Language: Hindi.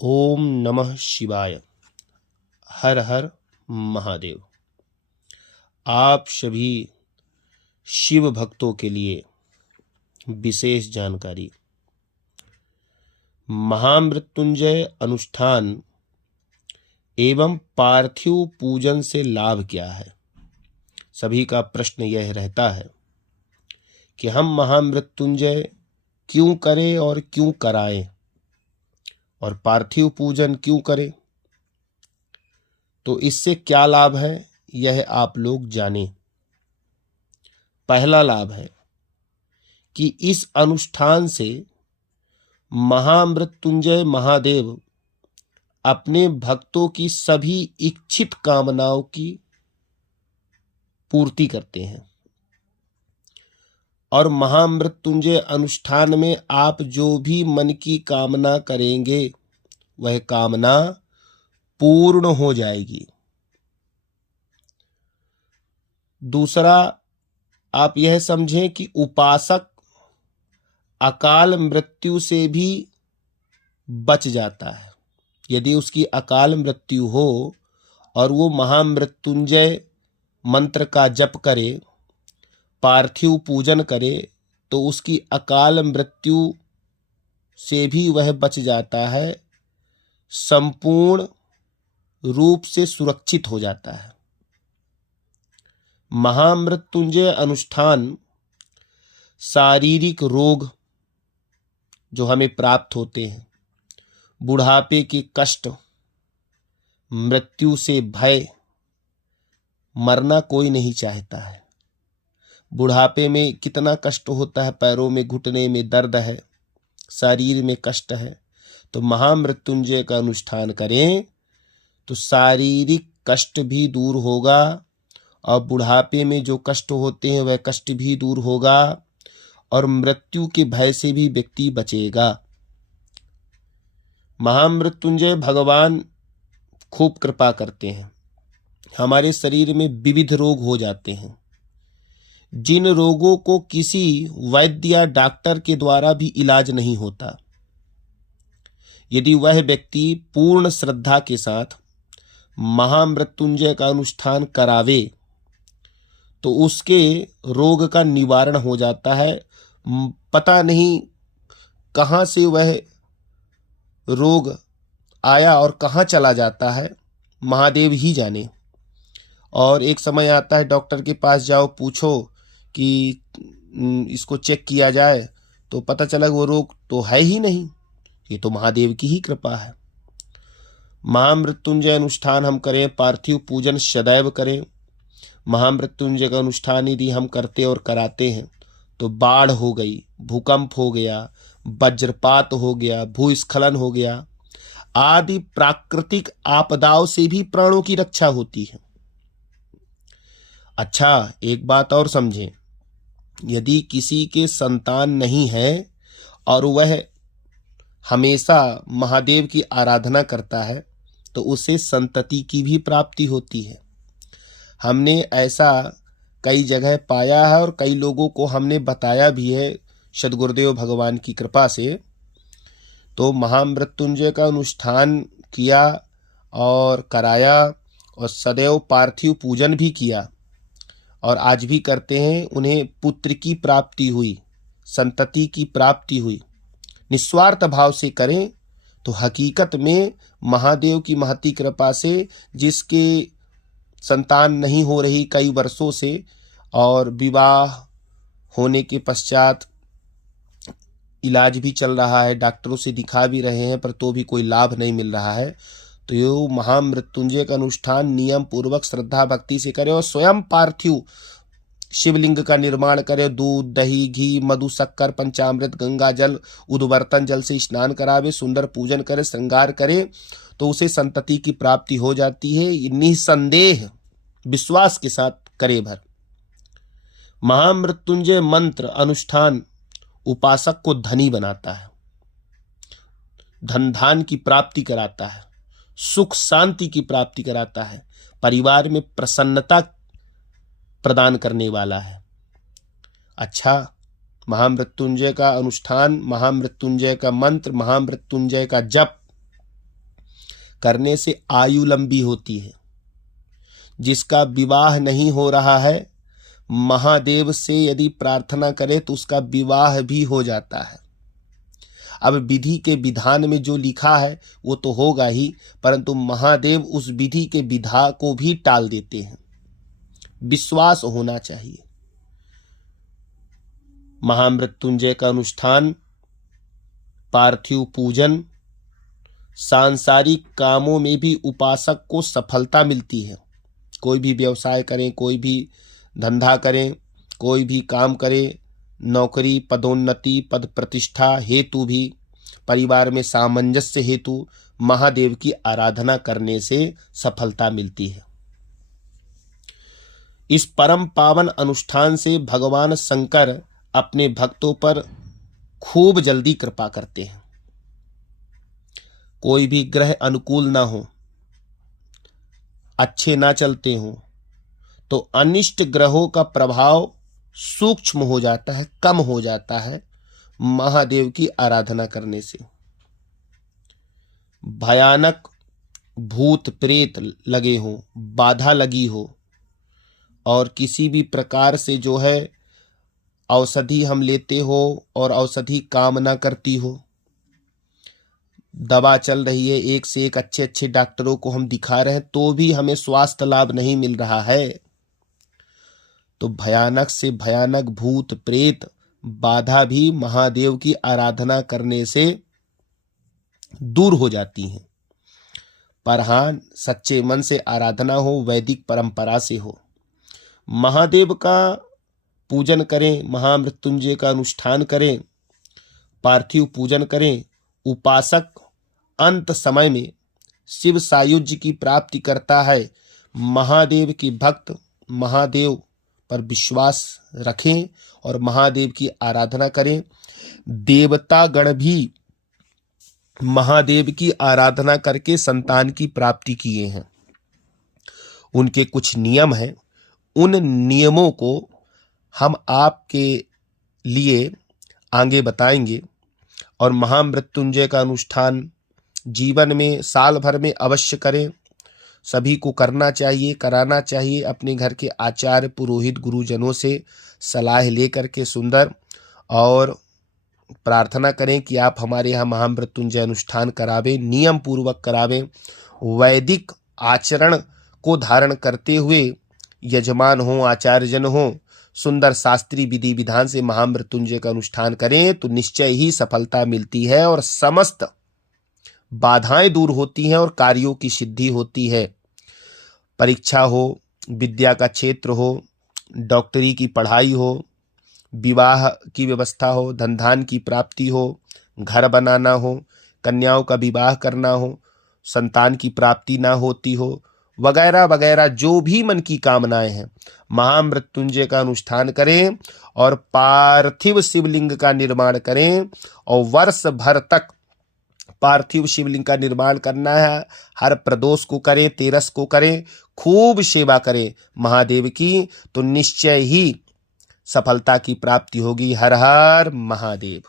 ओम नमः शिवाय। हर हर महादेव। आप सभी शिव भक्तों के लिए विशेष जानकारी। महामृत्युंजय अनुष्ठान एवं पार्थिव पूजन से लाभ क्या है? सभी का प्रश्न यह रहता है कि हम महामृत्युंजय क्यों करें और क्यों कराएं और पार्थिव पूजन क्यों करें, तो इससे क्या लाभ है यह आप लोग जानें। पहला लाभ है कि इस अनुष्ठान से महामृत्युंजय महादेव अपने भक्तों की सभी इच्छित कामनाओं की पूर्ति करते हैं और महामृत्युंजय अनुष्ठान में आप जो भी मन की कामना करेंगे वह कामना पूर्ण हो जाएगी। दूसरा, आप यह समझें कि उपासक अकाल मृत्यु से भी बच जाता है। यदि उसकी अकाल मृत्यु हो और वो महामृत्युंजय मंत्र का जप करे, पार्थिव पूजन करे, तो उसकी अकाल मृत्यु से भी वह बच जाता है, संपूर्ण रूप से सुरक्षित हो जाता है। महामृत्युंजय अनुष्ठान शारीरिक रोग जो हमें प्राप्त होते हैं, बुढ़ापे के कष्ट, मृत्यु से भय, मरना कोई नहीं चाहता है। बुढ़ापे में कितना कष्ट होता है, पैरों में घुटने में दर्द है, शरीर में कष्ट है। तो महामृत्युंजय का अनुष्ठान करें तो शारीरिक कष्ट भी दूर होगा और बुढ़ापे में जो कष्ट होते हैं वह कष्ट भी दूर होगा और मृत्यु के भय से भी व्यक्ति बचेगा। महामृत्युंजय भगवान खूब कृपा करते हैं। हमारे शरीर में विविध रोग हो जाते हैं, जिन रोगों को किसी वैद्य या डॉक्टर के द्वारा भी इलाज नहीं होता। यदि वह व्यक्ति पूर्ण श्रद्धा के साथ महामृत्युंजय का अनुष्ठान करावे तो उसके रोग का निवारण हो जाता है। पता नहीं कहां से वह रोग आया और कहां चला जाता है, महादेव ही जाने। और एक समय आता है, डॉक्टर के पास जाओ, पूछो कि इसको चेक किया जाए, तो पता चला वो रोग तो है ही नहीं। ये तो महादेव की ही कृपा है। महामृत्युंजय अनुष्ठान हम करें, पार्थिव पूजन सदैव करें। महामृत्युंजय का अनुष्ठान यदि हम करते और कराते हैं तो बाढ़ हो गई, भूकंप हो गया, वज्रपात हो गया, भूस्खलन हो गया आदि प्राकृतिक आपदाओं से भी प्राणों की रक्षा होती है। अच्छा, एक बात और समझें, यदि किसी के संतान नहीं है और वह हमेशा महादेव की आराधना करता है तो उसे संतति की भी प्राप्ति होती है। हमने ऐसा कई जगह पाया है और कई लोगों को हमने बताया भी है सद्गुरुदेव भगवान की कृपा से। तो महामृत्युंजय का अनुष्ठान किया और कराया और सदैव पार्थिव पूजन भी किया और आज भी करते हैं। उन्हें पुत्र की प्राप्ति हुई, संतति की प्राप्ति हुई। निस्वार्थ भाव से करें तो हकीकत में महादेव की महती कृपा से जिसके संतान नहीं हो रही कई वर्षों से और विवाह होने के पश्चात इलाज भी चल रहा है, डॉक्टरों से दिखा भी रहे हैं, पर तो भी कोई लाभ नहीं मिल रहा है, तो ये महामृत्युंजय का अनुष्ठान नियम पूर्वक श्रद्धा भक्ति से करें और स्वयं पार्थिव शिवलिंग का निर्माण करे। दूध, दही, घी, मधु, शक्कर, पंचामृत, गंगा जल, उद्वर्तन जल से स्नान करावे, सुंदर पूजन करे, श्रृंगार करे, तो उसे संतति की प्राप्ति हो जाती है। निसंदेह विश्वास के साथ करे भर। महामृत्युंजय मंत्र अनुष्ठान उपासक को धनी बनाता है, धन धान की प्राप्ति कराता है, सुख शांति की प्राप्ति कराता है, परिवार में प्रसन्नता प्रदान करने वाला है। अच्छा, महामृत्युंजय का अनुष्ठान, महामृत्युंजय का मंत्र, महामृत्युंजय का जप करने से आयु लंबी होती है। जिसका विवाह नहीं हो रहा है, महादेव से यदि प्रार्थना करे तो उसका विवाह भी हो जाता है। अब विधि के विधान में जो लिखा है वो तो होगा ही, परंतु महादेव उस विधि के विधा को भी टाल देते हैं। विश्वास होना चाहिए। महामृत्युंजय का अनुष्ठान, पार्थिव पूजन, सांसारिक कामों में भी उपासक को सफलता मिलती है। कोई भी व्यवसाय करें, कोई भी धंधा करें, कोई भी काम करें, नौकरी, पदोन्नति, पद प्रतिष्ठा हेतु भी, परिवार में सामंजस्य हेतु महादेव की आराधना करने से सफलता मिलती है। इस परम पावन अनुष्ठान से भगवान शंकर अपने भक्तों पर खूब जल्दी कृपा करते हैं। कोई भी ग्रह अनुकूल ना हो, अच्छे ना चलते हो, तो अनिष्ट ग्रहों का प्रभाव सूक्ष्म हो जाता है, कम हो जाता है महादेव की आराधना करने से। भयानक भूत प्रेत लगे हो, बाधा लगी हो, और किसी भी प्रकार से जो है औषधि हम लेते हो और औषधि काम ना करती हो, दवा चल रही है, एक से एक अच्छे अच्छे डॉक्टरों को हम दिखा रहे हैं तो भी हमें स्वास्थ्य लाभ नहीं मिल रहा है, तो भयानक से भयानक भूत प्रेत बाधा भी महादेव की आराधना करने से दूर हो जाती हैं। पर हाँ, सच्चे मन से आराधना हो, वैदिक परंपरा से हो। महादेव का पूजन करें, महामृत्युंजय का अनुष्ठान करें, पार्थिव पूजन करें। उपासक अंत समय में शिव सायुज्य की प्राप्ति करता है। महादेव की भक्त महादेव पर विश्वास रखें और महादेव की आराधना करें। देवता गण भी महादेव की आराधना करके संतान की प्राप्ति किए हैं। उनके कुछ नियम हैं, उन नियमों को हम आपके लिए आगे बताएंगे। और महामृत्युंजय का अनुष्ठान जीवन में साल भर में अवश्य करें। सभी को करना चाहिए, कराना चाहिए। अपने घर के आचार्य, पुरोहित, गुरुजनों से सलाह लेकर के सुंदर और प्रार्थना करें कि आप हमारे यहाँ महामृत्युंजय अनुष्ठान करावें, नियम पूर्वक करावें। वैदिक आचरण को धारण करते हुए यजमान हो, आचार्यजन हो, सुंदर शास्त्रीय विधि विधान से महामृत्युंजय का अनुष्ठान करें तो निश्चय ही सफलता मिलती है और समस्त बाधाएं दूर होती हैं और कार्यों की सिद्धि होती है। परीक्षा हो, विद्या का क्षेत्र हो, डॉक्टरी की पढ़ाई हो, विवाह की व्यवस्था हो, धन की प्राप्ति हो, घर बनाना हो, कन्याओं का विवाह करना हो, संतान की प्राप्ति ना होती हो, वगैरह वगैरह जो भी मन की कामनाएं हैं, महामृत्युंजय का अनुष्ठान करें और पार्थिव शिवलिंग का निर्माण करें। और वर्ष भर तक पार्थिव शिवलिंग का निर्माण करना है। हर प्रदोष को करें, तेरस को करें, खूब सेवा करें महादेव की, तो निश्चय ही सफलता की प्राप्ति होगी। हर हर महादेव।